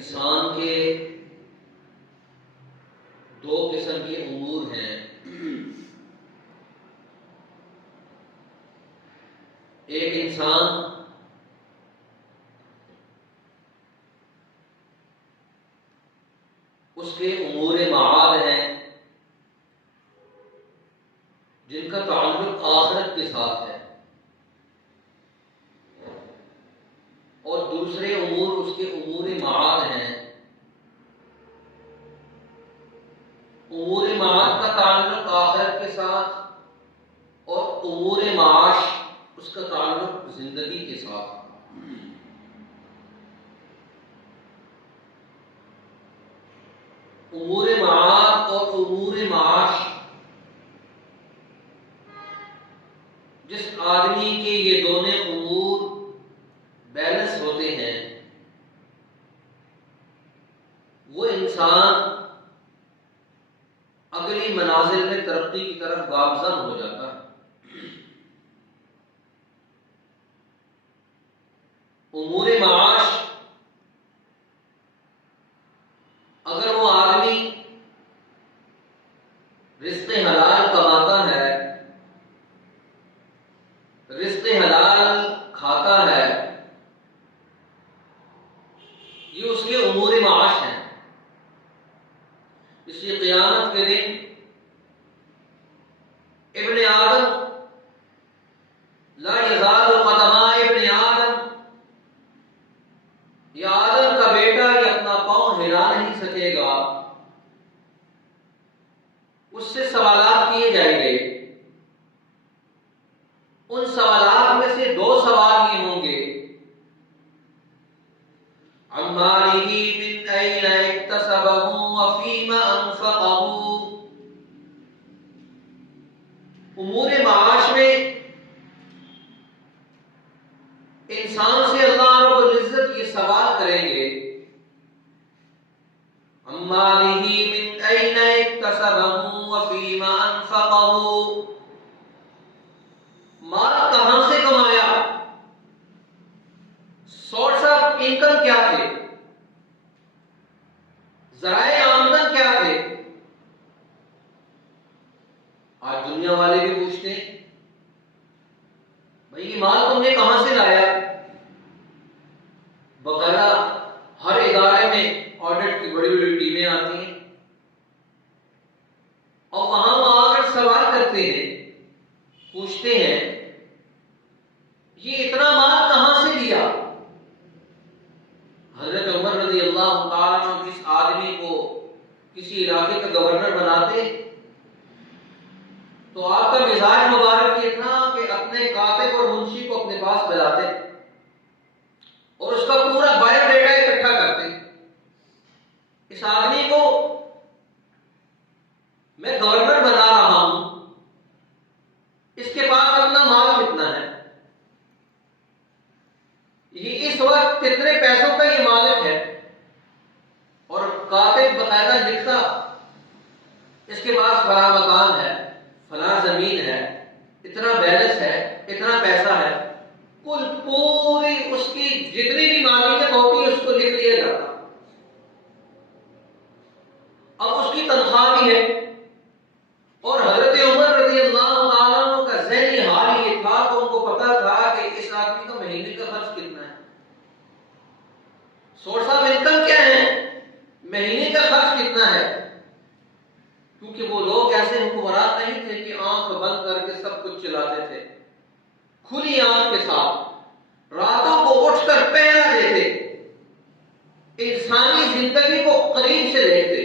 انسان کے دو قسم کے امور ہیں. ایک انسان اس کے امور معاد ہیں جن کا تعلق آخرت کے ساتھ ہے، اور دوسرے امور اس کے امور معاد ہیں. امور معاد کا تعلق آخرت کے ساتھ اور امور معاش اس کا تعلق زندگی کے ساتھ. امور معاد اور امور معاش، جس آدمی کے یہ دونوں امور بیلنس ہوتے ہیں وہ انسان اگلی منازل میں ترقی کی طرف گامزن ہو جاتا ہے. امور معاش، اگر وہ آدمی رزق حلال کماتا ہے، رزق حلال کھاتا ہے، یہ اس کے امور معاش ہیں. اس لیے قیامت کے دن ابن آدم لا یزال قدما ابن آدم، یہ آدم کا بیٹا یہ اپنا پاؤں ہلا نہیں سکے گا. اس سے سوالات کیے جائیں گے. ان سوالات میں سے دو سوال یہ ہوں گے: عن مالہ من أين اکتسبہ وفیم انفقہ. امور معاش میں انسان سے اللہ رب العزت یہ سوال کریں گے: عن مالہ من أين اکتسبہ وفیم انفقہ. مال کہاں سے کمایا، سورس آف انکم کیا تھے، ذرائع آمدن کیا تھے. آج دنیا والے بھی پوچھتے ہیں بھائی یہ مال تم نے کہاں سے لایا. باقاعدہ ہر ادارے میں آڈٹ کی بڑی بڑی ٹیمیں آتی ہیں اور وہاں آ کر سوال کرتے ہیں، پوچھتے ہیں یہ اتنا مال کہاں سے لیا. حضرت عمر رضی اللہ تعالیٰ عنہ جس آدمی کو کسی علاقے کا گورنر بناتے تو آپ کا مزاج مبارک یہ تھا کہ اپنے کاتب اور منشی کو اپنے پاس بلاتے اور اس کا پورا بایو ڈیٹا اکٹھا کرتے. اس آدمی کو میں گورنر بنا رہا ہوں، اس کے پاس اپنا مال کتنا ہے، یہ اس وقت کتنے پیسوں کا یہ مالک ہے، اور کاتب باقاعدہ لکھتا اس کے پاس فلاں مکان ہے، فلاں زمین ہے، اتنا بیلنس ہے، اتنا پیسہ ہے. کل پوری اس کی جتنی بھی مالکیت ہوتی ہے اس کو لکھ لیا جاتا. اب اس کی تنخواہ بھی ہے. اور حضرت عمر رضی اللہ تعالیٰ عنہ کا ذہنی حال یہ تھا کہ ان کو پتا تھا کہ اس آدمی کا مہینے کا خرچ کتنا ہے، سورس آف انکم کیا ہے، مہینے کا خرچ کتنا ہے. کیونکہ وہ لوگ ایسے حکمران نہیں تھے کہ آنکھ بند کر کے سب کچھ چلاتے تھے. کھلی آنکھ کے ساتھ راتوں کو اٹھ کر پہرا دیتے، انسانی زندگی کو قریب سے دیکھتے،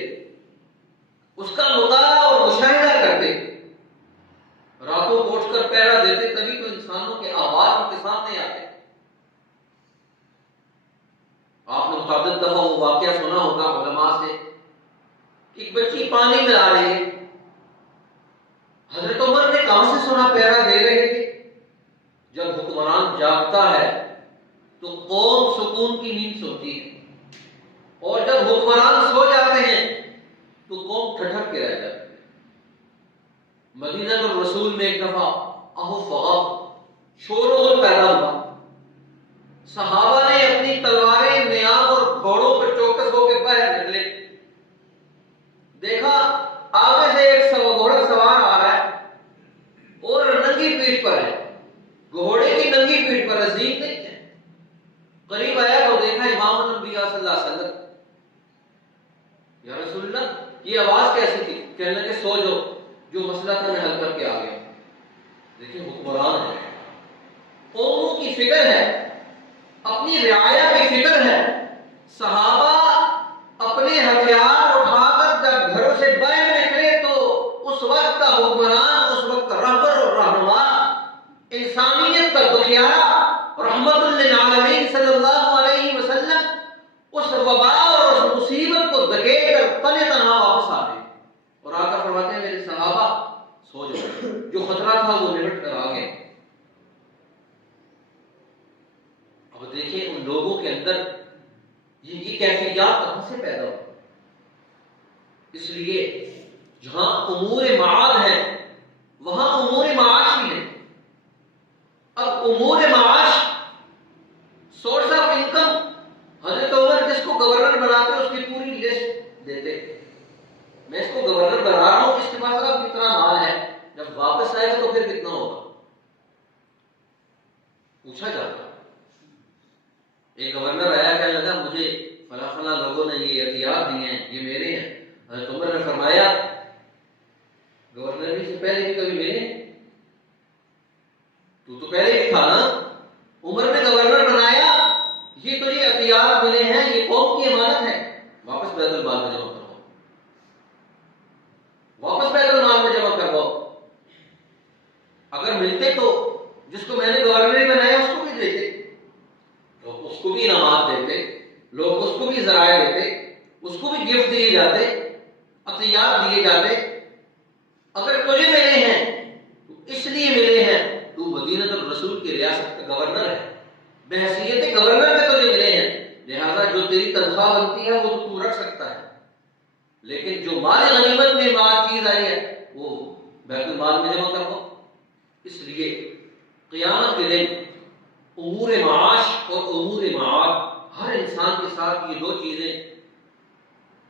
اس کا مطالعہ اور مشاہدہ کرتے. راتوں کو اٹھ کر پہرا دیتے تبھی تو انسانوں کے آواز ان کے سامنے آتے. آپ نے متعدد دفعہ وہ واقعہ سنا ہوگا علماء سے، ایک بچی پانی میں آ رہی ہے، حضرت عمر نے کہاں سے سنا پہرا دے رہے تھے. جب حکمران جاگتا ہے تو قوم سکون کی نیند سوتی ہے، اور جب حکمران سو جاتے ہیں تو قوم ٹھٹک کے رہ جاتی ہے. مدینہ الرسول میں ایک دفعہ اہو فغاب شور و غل پیدا ہوا. صحابہ نے اپنی تلواریں نیام اور گھوڑوں پر چوکس یا رسول اللہ یہ آواز کیسی تھی؟ کہنے لگے سو جو مسئلہ تھا میں حل کر کے آ گیا. دیکھیں حکمران ہے، قوموں کی فکر ہے، اپنی رعایا کی فکر ہے. صحابہ اپنے ہتھیار اٹھا کر جب گھروں سے باہر نکلے تو اس وقت کا حکمران، اس وقت کا رہبر اور رہنما، انسانیت کا دکھیارا رحمت للعالمین صلی اللہ علیہ وسلم اس وبا اور اس مصیبت کو دھکیل کر تن تنہا واپس آ گئے اور آ کر فرماتے ہیں میرے صحابہ سو جاؤ، جو خطرہ تھا وہ نمٹ کر آ گئے. اب دیکھیں ان لوگوں کے اندر یہ کیفیات کہاں سے پیدا ہو. اس لیے جہاں امور معاد ہیں وہاں امور معاش بھی ہے. اب امور معاش سورس آف انکم، حضرت عمر جس کو گورنر بناتے اس کی پوری لسٹ دیتے، میں اس کو گورنر بنا رہا ہوں، اس کے پاس اب کتنا مال ہے، جب واپس آئے گا تو پھر کتنا ہوگا پوچھا جاتا. ایک گورنر آیا کہنے لگا مجھے فلاں فلاں لوگوں نے یہ احتیاط دیے ہیں، یہ میرے ہیں. حضرت عمر نے فرمایا گورنر سے پہلے بھی کبھی ملے، تو پہلے بھی تھا نا. عمر نے گورنر بنایا، یہ تو یہ احتیاط ملے ہیں، یہ قوم کی امانت ہے، واپس بیت المال میں جمع کرواؤ، واپس بیت المال میں جمع کرواؤ. اگر ملتے تو جس کو میں نے گورنر بنایا اس کو بھی دیتے، لوگ اس کو بھی انعامات دیتے، لوگ اس کو بھی ذرائع دیتے، اس کو بھی گفٹ دیے جاتے، عطیات دیے جاتے. اگر تجھے ملے ہیں تو اس لیے ملے ہیں تو مدینہ الرسول کی ریاست کا گورنر ہے، بحیثیت گورنر کے تجھے ملے ہیں، لہذا جو تیری تنخواہ بنتی ہے وہ تو رکھ سکتا ہے، لیکن جو مال غنیمت میں مال چیز آئی ہے وہ بیت المال میں جمع کرو. اس لیے قیامت کے دن امور معاش اور امور معاد، ہر انسان کے ساتھ یہ دو چیزیں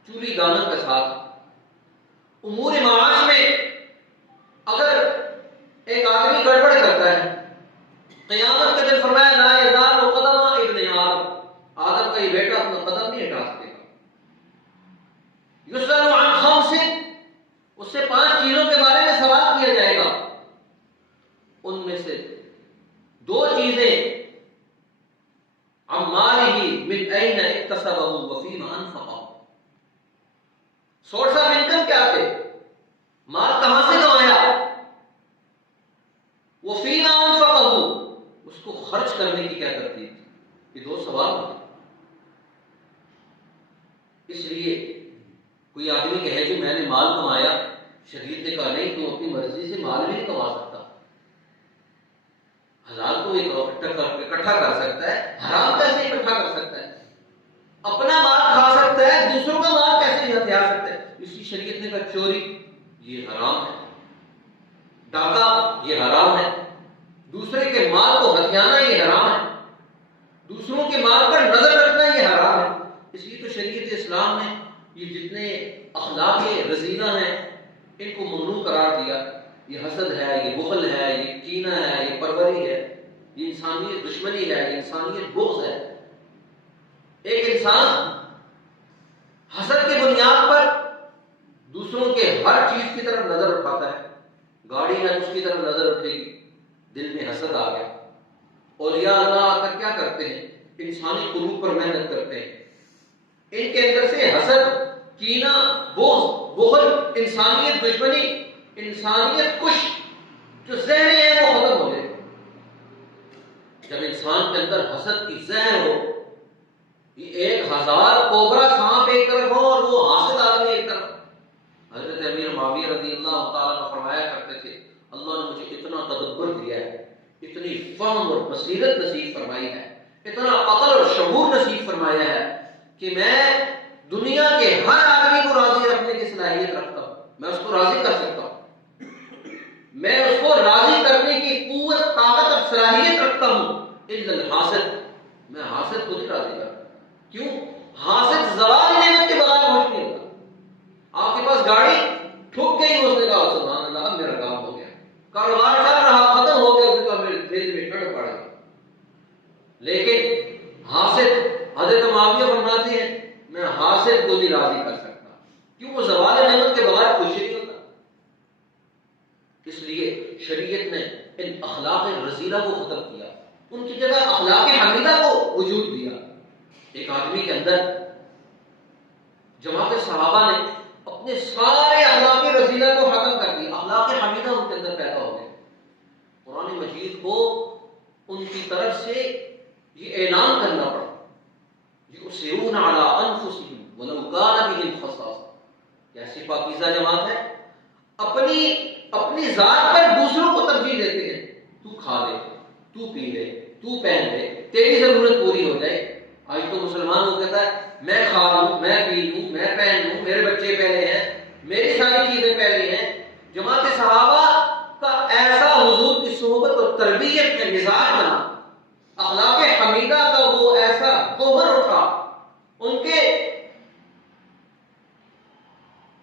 چولی دانت کے ساتھ. امور معاش میں اگر ایک آدمی گڑبڑ کرتا ہے، قیامت کے دن فرمایا لا یزال قدم ابن آدم کا یہ بیٹا اپنا قدم نہیں ہٹا سکے گا. یسأل عن خمس، اس سے 5 چیزوں کے بارے میں سوال کیا جائے گا. ان میں سے 2 چیزیں عن مالہ من این اکتسبہ وفیما انفقہ، سورس آف انکم کیا تھے، مال کہاں سے کمایا، وفیما انفقہ اس کو خرچ کرنے کی کیا ترتیب تھی. یہ 2 سوال ہوتے. اس لیے کوئی آدمی کہے کہ میں نے مال کمایا، شریعت نے کہا نہیں تو اپنی مرضی سے مال بھی نہیں کما سکتا. حلال تو اکٹھا کر سکتا ہے، حرام کیسے اکٹھا کر سکتا ہے؟ اپنا مال کھا سکتا ہے، دوسروں کا مال کیسے ہتھیار سکتا ہے؟ اس کی شریعت نے کہا چوری یہ حرام ہے، ڈاکہ یہ حرام ہے، دوسرے کے مال کو ہتھیانا یہ حرام ہے، دوسروں کے مال پر نظر رکھنا یہ حرام ہے. اس لیے تو شریعت اسلام نے یہ جتنے اخلاق رذیلہ ہیں ان کو ممنوع قرار دیا. یہ حسد ہے، یہ بخل ہے، یہ کینہ ہے، یہ پروری ہے، یہ انسانیت دشمنی ہے، یہ انسانیت بغض ہے. ایک انسان حسد کے بنیاد پر دوسروں کے ہر چیز کی طرف نظر اٹھاتا ہے. گاڑی ہے اس کی طرف نظر اٹھے گی، دل میں حسد آ گیا. اولیاء اللہ آ کر کیا کرتے ہیں؟ انسانی قلوب پر محنت کرتے ہیں. ان کے اندر سے حسد، کینہ، بغض، بخل، انسانیت دشمنی، انسانیت کش جو زہر ہے وہ ختم ہو جائے. جب انسان کے اندر حسد کی زہر ہو، یہ 1000 کوبرا سانپ ایک طرف ہو اور وہ حاسد آدمی ایک طرف. حضرت امیر معاویہ رضی اللہ تعالیٰ عنہ فرمایا کرتے تھے اللہ نے مجھے اتنا تدبر دیا ہے، اتنی فہم اور بصیرت نصیب فرمائی ہے، اتنا عقل اور شعور نصیب فرمایا ہے کہ میں دنیا کے ہر آدمی کو راضی رکھنے کی صلاحیت رکھتا ہوں. میں اس کو راضی کر سکتا ہوں، میں اس کو راضی کرنے کی قوت، طاقت اور صلاحیت رکھتا ہوں. الا الحاسد، میں حاسد کو نہیں راضی کرتا. کیوں؟ حاسد زوال نعمت کے بغیر خوش نہیں ہوتا. آپ کے پاس گاڑی ٹھک گئی، اس نے کہا سبحان اللہ اب میرا کام ہو گیا، کاروبار چل رہا ختم ہو گیا، اس نے کہا میرے دل میں ٹھنڈ پڑ گئی. لیکن حاسد، حضرت معاویہ فرماتے ہیں میں حاسد کو نہیں راضی کر سکتا. کیوں؟ وہ زوال نعمت کے بغیر خوش نہیں ہوتا. اس لیے شریعت نے ان اخلاق رذیلہ کو ختم کیا، ان کی جگہ اخلاق حمیدہ کو وجود دیا. ایک آدمی کے اندر جماعت صحابہ نے اپنے سارے اخلاق رذیلہ کو ختم کر دیا، اخلاق حمیدہ ان کے اندر پیدا ہو گئے. قرآن مجید کو ان کی طرف سے یہ اعلان کرنا پڑا، یؤثرون علی انفسہم ولو کان بہم خصاصہ. کیسی پاکیزہ جماعت ہے، اپنی ذات پر دوسروں کو ترجیح دیتے ہیں. تو کھا لے، تو پی لے، تو پہن لے، تیری ضرورت پوری ہو جائے. آج تو مسلمان وہ کہتا ہے میں کھا لوں، میں پی لوں، میں پہن لوں، میرے بچے پہلے ہیں، میری ساری چیزیں پہلے ہیں. جماعت صحابہ کا ایسا حضور کی صحبت اور تربیت میں مزاج بنا، اخلاق حمیدہ کا وہ ایسا گوہر اٹھا ان کے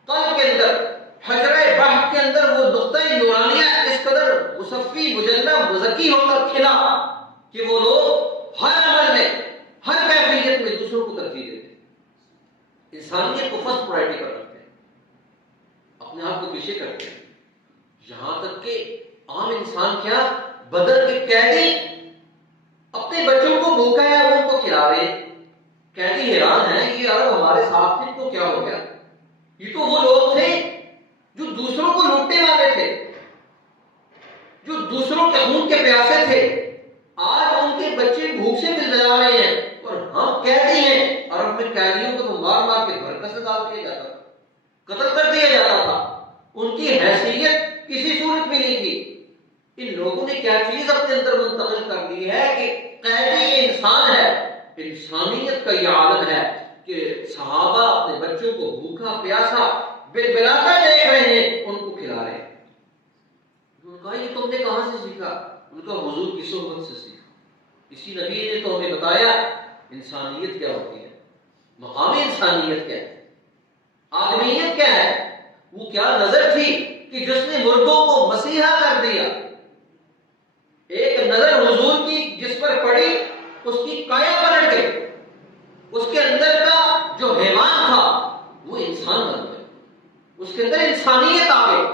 قلب کے اندر، حجرہ بحث کے اندر وہ نقطۂ نورانیہ اس قدر مصفی مجلہ مزکی ہو کر کھلا کہ وہ لوگ ہر عمل میں، ہر کیفیت میں دوسروں کو ترجیح دیتے ہیں، انسانیت کو فرسٹ پرائرٹی پر رکھتے ہیں، اپنے آپ کو پیچھے کرتے ہیں. یہاں تک کہ عام انسان کیا، بدر کے قیدی اپنے بچوں کو بھوکا ہے وہ ان کو کھلا رہے ہیں. قیدی حیران ہیں کہ یار ہمارے ساتھ تھے تو کیا ہو گیا؟ یہ تو وہ لوگ تھے جو دوسروں کو لوٹنے والے تھے، جو دوسروں کے خون کے پیاسے تھے. آج ان کے بچے بھوک سے مل رہے ہیں اور ہم قیدی ہیں. عرب میں قیدیوں کو تو مار مار کے برکت سے ڈال دیا جاتا تھا، قتل کر دیا جاتا تھا، ان کی حیثیت کسی صورت میں نہیں تھی. ان لوگوں نے کیا چیز اپنے اندر منتقل کر دی ہے کہ قیدی انسان ہے. انسانیت کا یہ عالم ہے کہ صحابہ اپنے بچوں کو بھوکا پیاسا بلاتا دیکھ رہے ہیں، ان کو کھلا رہے ہیں. انہوں نے کہا یہ تم نے کہاں سے سیکھا؟ ان کا حضور کی صحبت سے سیکھا. اسی نبی نے تو ہمیں بتایا انسانیت کیا ہوتی ہے، مقامی انسانیت کیا ہے، آدمیت کیا ہے. وہ کیا نظر تھی کہ جس نے مردوں کو مسیحا کر دیا. ایک نظر حضور کی جس پر پڑی اس کی کایا پلٹ گئی، اس کے اندر کا جو حیوان تھا وہ انسان بن گیا، اس کے اندر انسانیت آ گئی.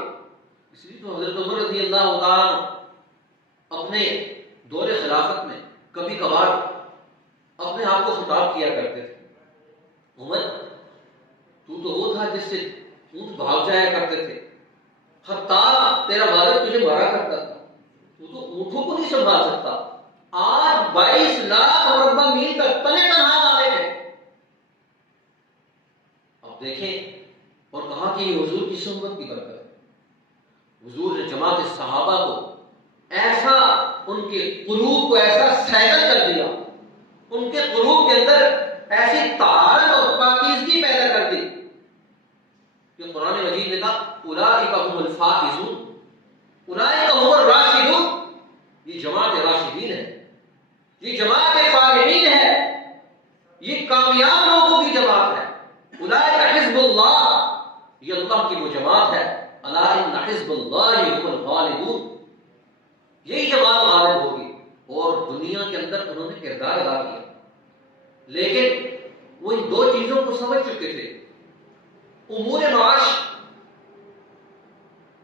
اس لیے تو حضرت عمر رضی اللہ تعالیٰ اپنے دور خلافت میں کبھی کبھار اپنے آپ کو خطاب کیا کرتے تھے، عمر تو وہ تھا جس سے اونٹ بھاگ جایا کرتے تھے، خطاب تیرا والد تجھے مارا کرتا تھا، تو اونٹوں کو نہیں سنبھال سکتا. آج 22 لاکھ مربع میل کا تنے تنہا مالک ہے. اب دیکھیں، اور کہا کہ یہ حضور کی صحبت کی برکت ہے. حضور نے جماعت صحابہ کو ایسا، ان کے قلوب کو ایسا سیدل کر دیا، ان کے قلوب کے اندر ایسی طہارت اور پاکیزگی پیدا کر دی کہ قرآن مجید نے کہا اولئک هم الفائزون، اولئک هم الراشدون. یہ جماعت راشدین ہے، یہ جماعت فالحین ہے، یہ کامیاب لوگوں کی جماعت ہے. اولئک حزب اللہ، یہ اللہ کی وہ جماعت ہے. الا ان حزب اللہ هم الغالبون، یہی جماعت غالب ہوگی. اور دنیا کے اندر انہوں نے کردار ادا کیا، لیکن وہ ان دو چیزوں کو سمجھ چکے تھے. امور معاش،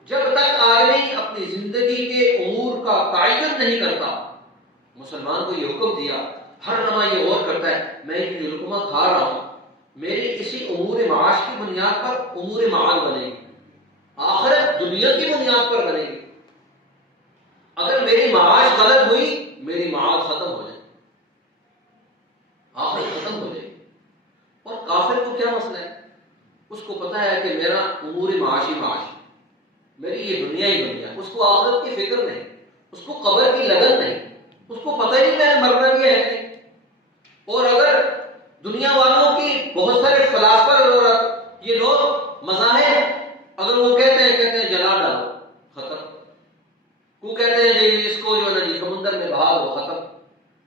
جب تک آدمی اپنی زندگی کے امور کا تعین نہیں کرتا، مسلمان کو یہ حکم دیا، ہر لمحہ یہ غور کرتا ہے میں یہ لقمہ کھا رہا ہوں میری اسی امور معاش کی بنیاد پر امور معاد بنے گی، آخرت دنیا کی بنیاد پر بنے گی. اگر میری معاش غلط ہوئی میری معاد ختم ہو جائے، آخرت ختم ہو جائے. اور کافر کو کیا مسئلہ ہے؟ اس کو پتا ہے کہ میرا امور معاشی معاش، میری یہ دنیا ہی دنیا، اس کو آخرت کی فکر نہیں، اس کو قبر کی لگن نہیں، اس کو پتہ ہی نہیں میں نے مرنا بھی ہے نہیں. اور اگر دنیا والوں کی بہت سارے فلاسفر اور یہ لوگ مذاہب اگر وہ کہتے ہیں جلا ڈالو ختم، وہ کہتے ہیں جی اس کو جو ہے نا جی سمندر میں بہا دو ختم.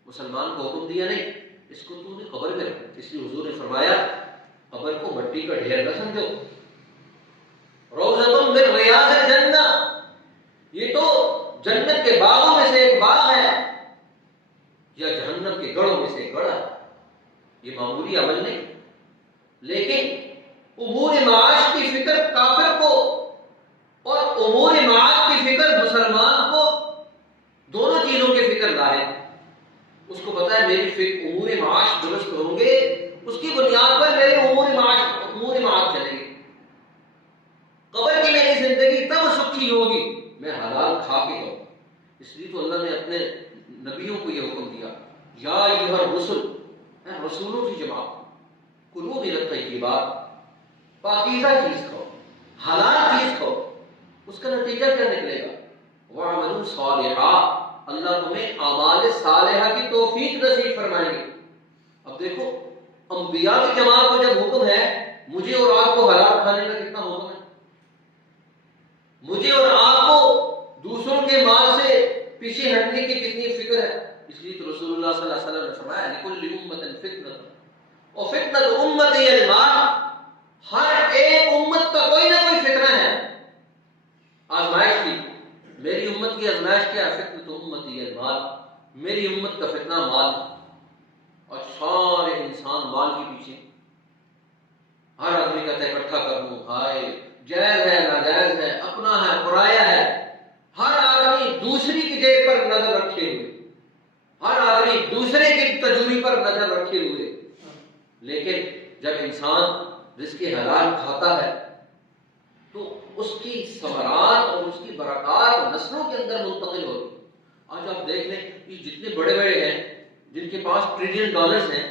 مسلمان کو حکم دیا نہیں اس کو تو نے قبر میں رکھا. اس لیے حضور نے فرمایا قبر کو مٹی کا ڈھیر نہ سمجھو، روضۃ من ریاض الجنہ، یہ تو جنت کے باغوں میں سے ایک باغ ہے یا جہنم کے گڑھوں میں سے ایک گڑھ ہے. یہ معمولی عمل نہیں. لیکن امور معاش فکر کافر کو اور امور معاد کی فکر مسلمان کو، دونوں چیزوں کی فکر لاحق ہے۔ اس کو پتا ہے میری امور معاش درست ہوں گے، اس کی بنیاد پر میرے امور معاش چلیں گے۔ قبر کی میری زندگی تب سکھی ہوگی میں حلال کھا کے ہوں۔ اس لیے تو اللہ نے اپنے نبیوں کو یہ حکم دیا، یا ایھا الرسل، اے رسولوں کی جماعت، کلوا من الطیبات، پاکیزہ چیز کھاؤ، حلال چیز کھاؤ۔ اس کا نتیجہ کیا نکلے گا؟ وَاعْمَلُوا صَالِحًا، اللہ تمہیں اعمال صالحہ کی توفیق نصیب فرمائیں گے۔ اب دیکھو انبیاء کی جماعت کو جب حکم ہے، مجھے اور آپ کو حلال کھانے کا کتنا حکم ہے؟ مجھے اور آپ کو دوسروں کے مال سے پیچھے ہٹنے کی کتنی فکر ہے؟ اس لیے تو رسول اللہ صلی اللہ علیہ وسلم نے فرمایا لِكُلِّ أُمَّةٍ فِتْنَةٌ وَفِتْنَةُ أُمَّتِي الْمَالُ، ہر ایک امت کا کوئی نہ کوئی فتنہ ہے، آزمائش کی۔ میری امت کی آزمائش کیا ہے؟ فتنۃ امتی المال، میری امت کا فتنہ مال ہے۔ اور سارے انسان مال کے پیچھے، ہر آدمی کہتا ہے اکٹھا کر لوں، ہائے جائز ہے ناجائز ہے، اپنا ہے پرایا ہے، ہر آدمی دوسری کی جیب پر نظر رکھے ہوئے، ہر آدمی دوسرے کی تجوری پر نظر رکھے ہوئے۔ لیکن جب انسان رزق حلال کھاتا ہے تو اس کی ثمرات اور اس کی برکات نسلوں کے اندر منتقل ہوتی۔ آج آپ دیکھ لیں کہ جتنے بڑے بڑے ہیں جن کے پاس ٹریلین ڈالرز ہیں،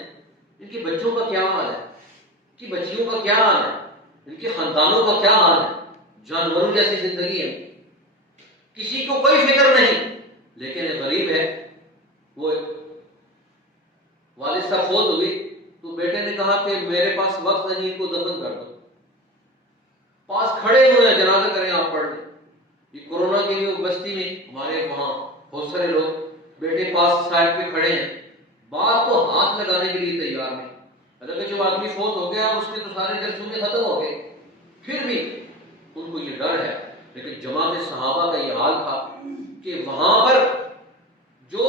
ان کے بچوں کا کیا حال ہے، ان کی بچیوں کا کیا حال ہے، ان کے خاندانوں کا کیا حال ہے؟ جانوروں جیسی زندگی ہے، کسی کو کوئی فکر نہیں۔ لیکن غریب ہے، وہ والد صاحب فوت ہوئی تو بیٹے نے کہا کہ میرے پاس وقت نہیں، ان کو دفن کر دو۔ پاس کھڑے ہوئے ہیں، جنازہ کریں آپ پڑھ لیں۔ یہ کورونا کے لیے بستی میں ہمارے وہاں بہت سارے لوگ بیٹے پاس سائڈ پہ کھڑے ہیں، باپ کو ہاتھ لگانے کے لیے تیار نہیں۔ حالانکہ جو آدمی فوت ہو گیا اس کے تو سارے جرسومے ختم ہو گئے، پھر بھی ان کو یہ ڈر ہے۔ لیکن جماعت صحابہ کا یہ حال تھا کہ وہاں پر جو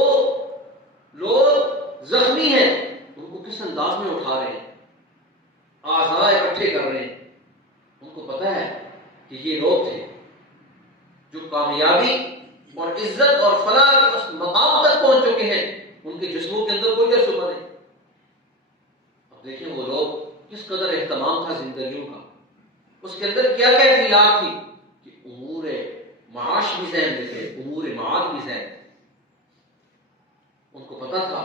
لوگ زخمی ہیں ان کو کس انداز میں اٹھا رہے ہیں، اعضاء اکٹھے کر رہے ہیں۔ ان کو پتا ہے کہ یہ لوگ تھے جو کامیابی اور عزت اور فلاح کے اس مقام تک پہنچ چکے ہیں، ان کے جسموں کے اندر کوئی جرثومہ نہیں۔ اب دیکھیں وہ لوگ کس قدر اہتمام تھا زندگیوں کا، اس کے اندر کیا کیفیات تھی کہ امور معاش بھی ذہن میں تھے، امور معاد بھی ذہن میں۔ ان کو پتا تھا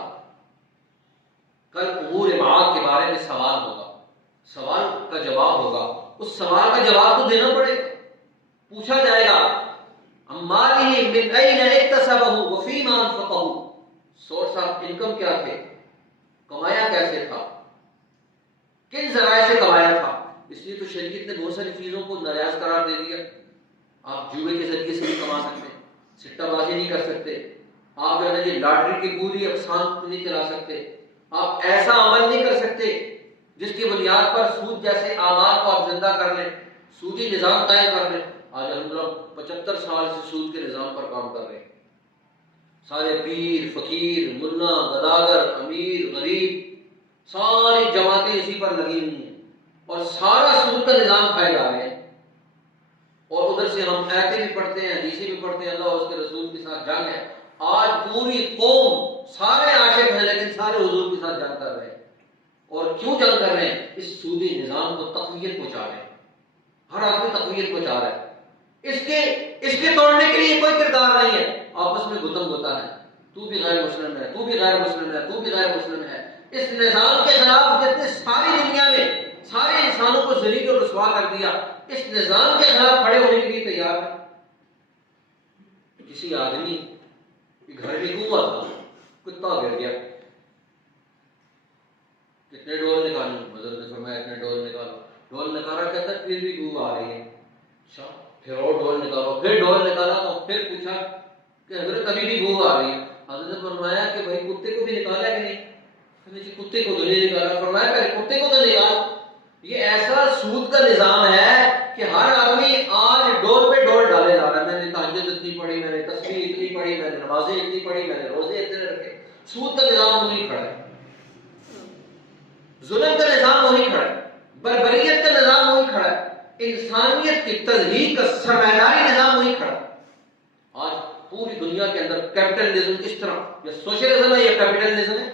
کل امور معاد کے بارے میں سوال ہوگا، سوال کا جواب ہوگا، اس سوال کا جواب تو دینا پڑے گا۔ پوچھا جائے گا مالہ من این اکتسبہ وفیما انفقہ، سورس آف انکم کیا تھے، کمایا کیسے تھا، کن ذرائع سے کمایا تھا۔ اس لیے تو شریعت نے بہت ساری چیزوں کو ناجائز قرار دے دیا۔ آپ جوئے کے ذریعے سے نہیں کما سکتے، سٹہ بازی نہیں کر سکتے، آپ جو ہے نا یہ لاٹری کی پوری اقسام نہیں چلا سکتے، آپ ایسا عمل نہیں کر سکتے جس کی بنیاد پر سود جیسے اعمال کو آپ زندہ کر لیں، سودی نظام قائم کر لیں۔ آج الحمدللہ 75 سال سے سود کے نظام پر کام کر رہے ہیں، سارے پیر فقیر ملا گداگر امیر غریب ساری جماعتیں اسی پر لگی ہوئی ہیں اور سارا سود کا نظام کھائے جا رہے ہیں۔ اور ادھر سے ہم آیتیں بھی پڑھتے ہیں، حدیثیں بھی پڑھتے ہیں، اللہ اور اس کے رسول کے ساتھ جنگ ہے۔ آج پوری قوم سارے عاشق ہیں لیکن سارے حضور کے ساتھ جنگ کر رہے ہیں۔ اور کیوں جنگ کر رہے ہیں؟ اس سودی نظام کو تقویت پہنچا رہے ہیں، ہر آدمی تقویت پہنچا رہا ہے۔ اس کے توڑنے کے لیے کوئی کردار نہیں ہے، آپس میں گتم ہوتا ہے، تو بھی غیر مسلم ہے، تو بھی غیر مسلم ہے، تو بھی غیر مسلم ہے۔ اس نظام کے خلاف جس نے ساری دنیا میں سارے انسانوں کو ذلیل اور رسوا کر دیا، اس نظام کے خلاف کھڑے ہونے کے لیے تیار ہے۔ کسی آدمی کے گھر میں کنواں تھا، کتا گر گیا، کتنے ڈول نکالوں؟ حضرت نے فرمایا اتنے ڈول نکالو۔ ڈول نکالا، کہتا پھر بھی بو آ رہی ہے۔ اچھا پھر اور ڈول نکالو، پھر ڈول نکالا تو پھر پوچھا کہ حضرت ابھی بھی بو آ رہی ہے۔ حضرت نے فرمایا کہ بھائی کتے کو بھی نکالا کہ نہیں؟ کتے کو تو نہیں نکالا۔ فرمایا پہلے کتے کو تو نکال۔ یہ ایسا سود کا نظام ہے کہ ہر آدمی آج ڈول پہ ڈول ڈالے جا رہا ہے، میں نے تہجد اتنی پڑھی، میں نے تسبیح اتنی پڑھی، میں نے نمازیں اتنی پڑھی، میں نے روزے اتنے رکھے۔ سود کا نظام وہی کھڑا ہے، ظلم کا نظام وہی کھڑا ہے، بربریت کا نظام وہی کھڑا ہے۔ انسانیت کی تضحیک کا سرمایداری نظام وہی کھڑا. آج پوری دنیا کے اندر کیپٹلزم کس طرح، یا سوشلزم ہے یا کیپٹلزم ہے.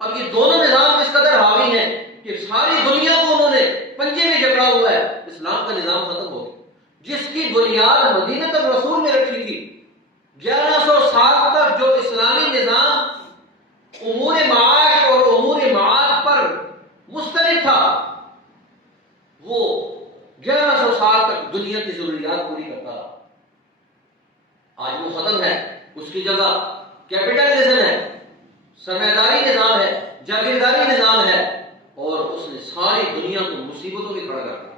اب یہ دونوں نظام اس قدر حاوی ہیں کہ ساری دنیا کو انہوں نے پنجے میں جکڑا ہوا ہے. اسلام کا نظام ختم ہو گیا جس کی بنیاد مدینہ الرسول نے رکھی تھی. 1100 سال تک جو اسلامی نظام امور معاش اور امور معاد پر مستند تھا، وہ 1100 سال تک دنیا کی ضروریات پوری کرتا رہا. آج وہ ختم ہے. اس کی جگہ کیپٹلزم ہے، سرمایداری نظام ہے، جاگیرداری نظام ہے، اور اس نے ساری دنیا کو مصیبتوں میں کھڑا کر دیا.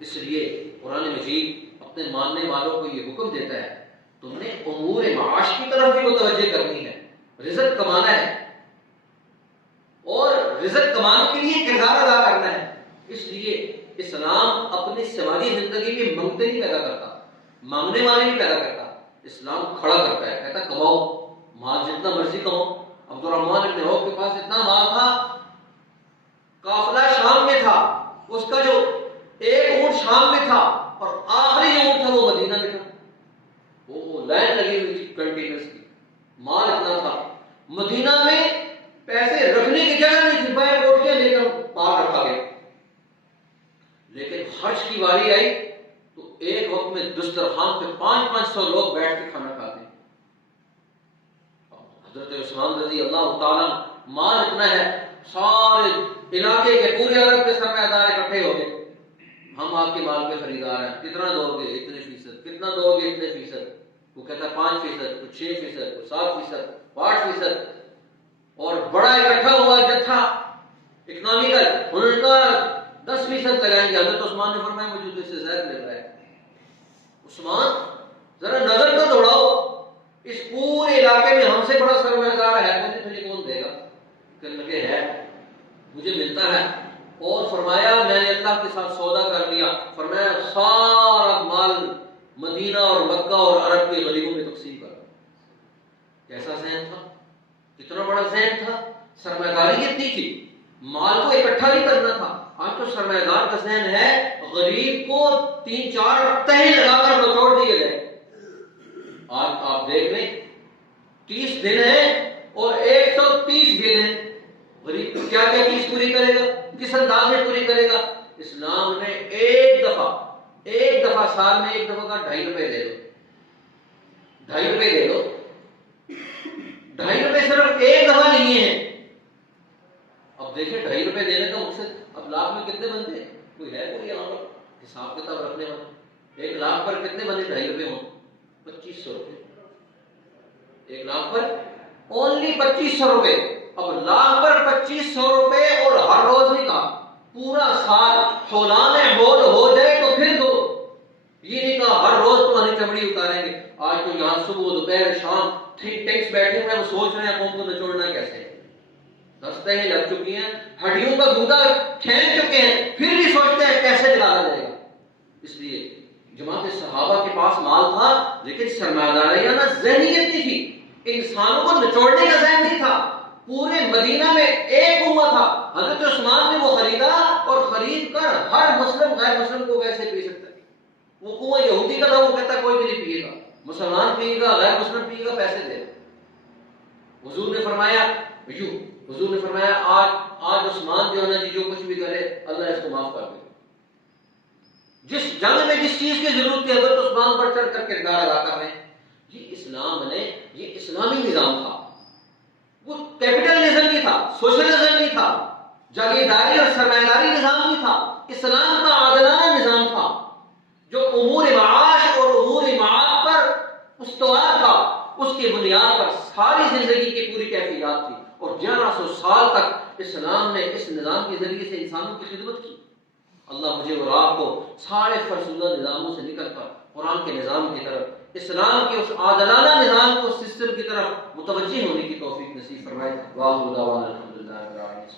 اس لیے قرآن مجید اپنے ماننے والوں کو یہ حکم دیتا ہے تم نے امور معاش کی طرف بھی متوجہ کرنی ہے. رزق کمانا ہے اور رزق کمانے کے لیے کردار ادا کرنا ہے. اس لیے اسلام اپنی سماجی زندگی میں منگتے نہیں پیدا کرتا، مانگنے والے نہیں پیدا کرتا. اسلام کھڑا کرتا ہے، کہتا کماؤ، مال جتنا مرضی کماؤ. عبد الرحمن بن عوف کے پاس اتنا مال تھا، قافلہ شام میں تھا، اس کا جو ایک اونٹ شام میں تھا اور آخری جو اونٹ تھا وہ مدینہ میں تھا. وہ لائن لگی ہوئی تھی کنٹینرز کی. مال اتنا تھا، مدینہ میں پیسے رکھنے کی جگہ نہیں تھی، بیگ اٹھے لے کر پار رکھا گیا. لیکن حج کی باری آئی تو ایک وقت میں دسترخوان پہ 500 لوگ بیٹھ کے کھانا کھاتے. حضرت عثمان رضی اللہ تعالیٰ، مال اتنا ہے، سارے علاقے کے پورے عرب کے سرمایہ دار اکٹھے ہو گئے. ہم آپ کے مال کے خریدار ہیں، کتنا دو گے؟ اتنے فیصد. کتنا دو گے؟ اتنے فیصد. وہ کہتا ہے 5%، کوئی 6%، کوئی 7%، 8%. اور بڑا اکٹھا ہوا جتھا اکنامیکل، انہوں نے کہا 10% لگائیں گے. حضرت عثمان نے فرمایا مجھے تو اس سے زیادہ مل رہا ہے. عثمان ذرا نظر تو دوڑاؤ، اس پورے علاقے میں ہم سے بڑا سرمایہ دار ہے، مجھے کون دے گا؟ کہنے لگے ہے، مجھے ملتا ہے. اور فرمایا میں نے اللہ کے ساتھ سودا کر لیا. فرمایا سارا مال مدینہ اور مکہ اور عرب کے غریبوں میں تقسیم کر. کیسا ذہن تھا، کتنا بڑا ذہن تھا. سرمایہ داری اتنی تھی، مال کو اکٹھا نہیں کرنا تھا. آج تو سرمایہ دار کا ذہن ہے غریب کو 3-4 تہے لگا کر بچوڑ دیے گئے. آج آپ دیکھ لیں 30 دن ہیں اور 130 دن ہیں. غریب کیا کیا چیز پوری کرے گا، کس انداز میں پوری کرے گا؟ اسلام نے ایک دفعہ سال میں ایک دفعہ کا 2.5 روپے دے دو. 2.5 روپے دے دو. 2.5 روپے صرف ایک دفعہ نہیں ہے. اب دیکھیں 2.5 روپے دینے کا مقصد، اب لاکھ میں کتنے بندے ہیں؟ کوئی ہے کوئی یہاں پر حساب کتاب رکھنے والے؟ 1 لاکھ پر کتنے بندے 2.5 روپے ہوں؟ 2500 روپے. 1 لاکھ پر اونلی 2500 روپے. اب لاکھ پر 2500 روپے، اور ہر روز نہیں کہا، پورا سال حولان ہول ہو جائے تو پھر دو. یہ نہیں کہا ہر روز تمہاری چمڑی اتاریں گے. آج تو یہاں صبح دوپہر شام تھنک ٹینکس بیٹھے ہوئے ہیں، وہ سوچ رہے ہیں قوم کو نچوڑنا کیسے. 10 تہیں لگ چکی ہیں، ہڈیوں کا گودا کھینچ چکے ہیں، پھر بھی سوچتے ہیں کیسے چلانا جائے گا. اس لیے جماعت صحابہ کے پاس مال تھا لیکن سرمایہ داریانہ ذہنیت نہیں تھی. انسانوں کو نچوڑنے کا ذہن نہیں تھا. پورے مدینہ میں ایک کنواں تھا، حضرت عثمان نے وہ خریدا اور خرید کر ہر مسلم غیر مسلم کو ویسے پی سکتا ہے. وہ کنواں یہودی کا تھا، وہ کہتا کوئی بھی نہیں پیے گا، مسلمان پیے گا، غیر مسلم پیے گا، پیسے دے. حضور نے فرمایا آج عثمان جو ہے نا جی، جو کچھ بھی کرے اللہ اس کو معاف کر دے. جس جنگ میں جس چیز کی ضرورت تھی حضرت عثمان پر چڑھ کر کردار ادا کر رہے ہیں. یہ اسلامی نظام تھا. وہ کیپٹلزم نہیں تھا، سوشلزم نہیں تھا، جاگیرداری اور سرمایہ داری نظام نہیں تھا. اسلام کا عادلانہ نظام تھا جو امور معاش اور امور معاد پر استوار تھا. اس کی بنیاد پر ساری زندگی کی پوری کیفیات تھی. اور 1100 سال تک اسلام نے اس نظام کے ذریعے سے انسانوں کی خدمت کی. اللہ مجھے اور آپ کو سارے فرسودہ نظاموں سے نکل کر قرآن کے نظام کی طرف، اسلام کے اس عادلانہ نظام کو سسٹم کی طرف متوجہ ہونے کی توفیق نصیب فرمائے. واہ دعوانا الحمدللہ رب العالمین.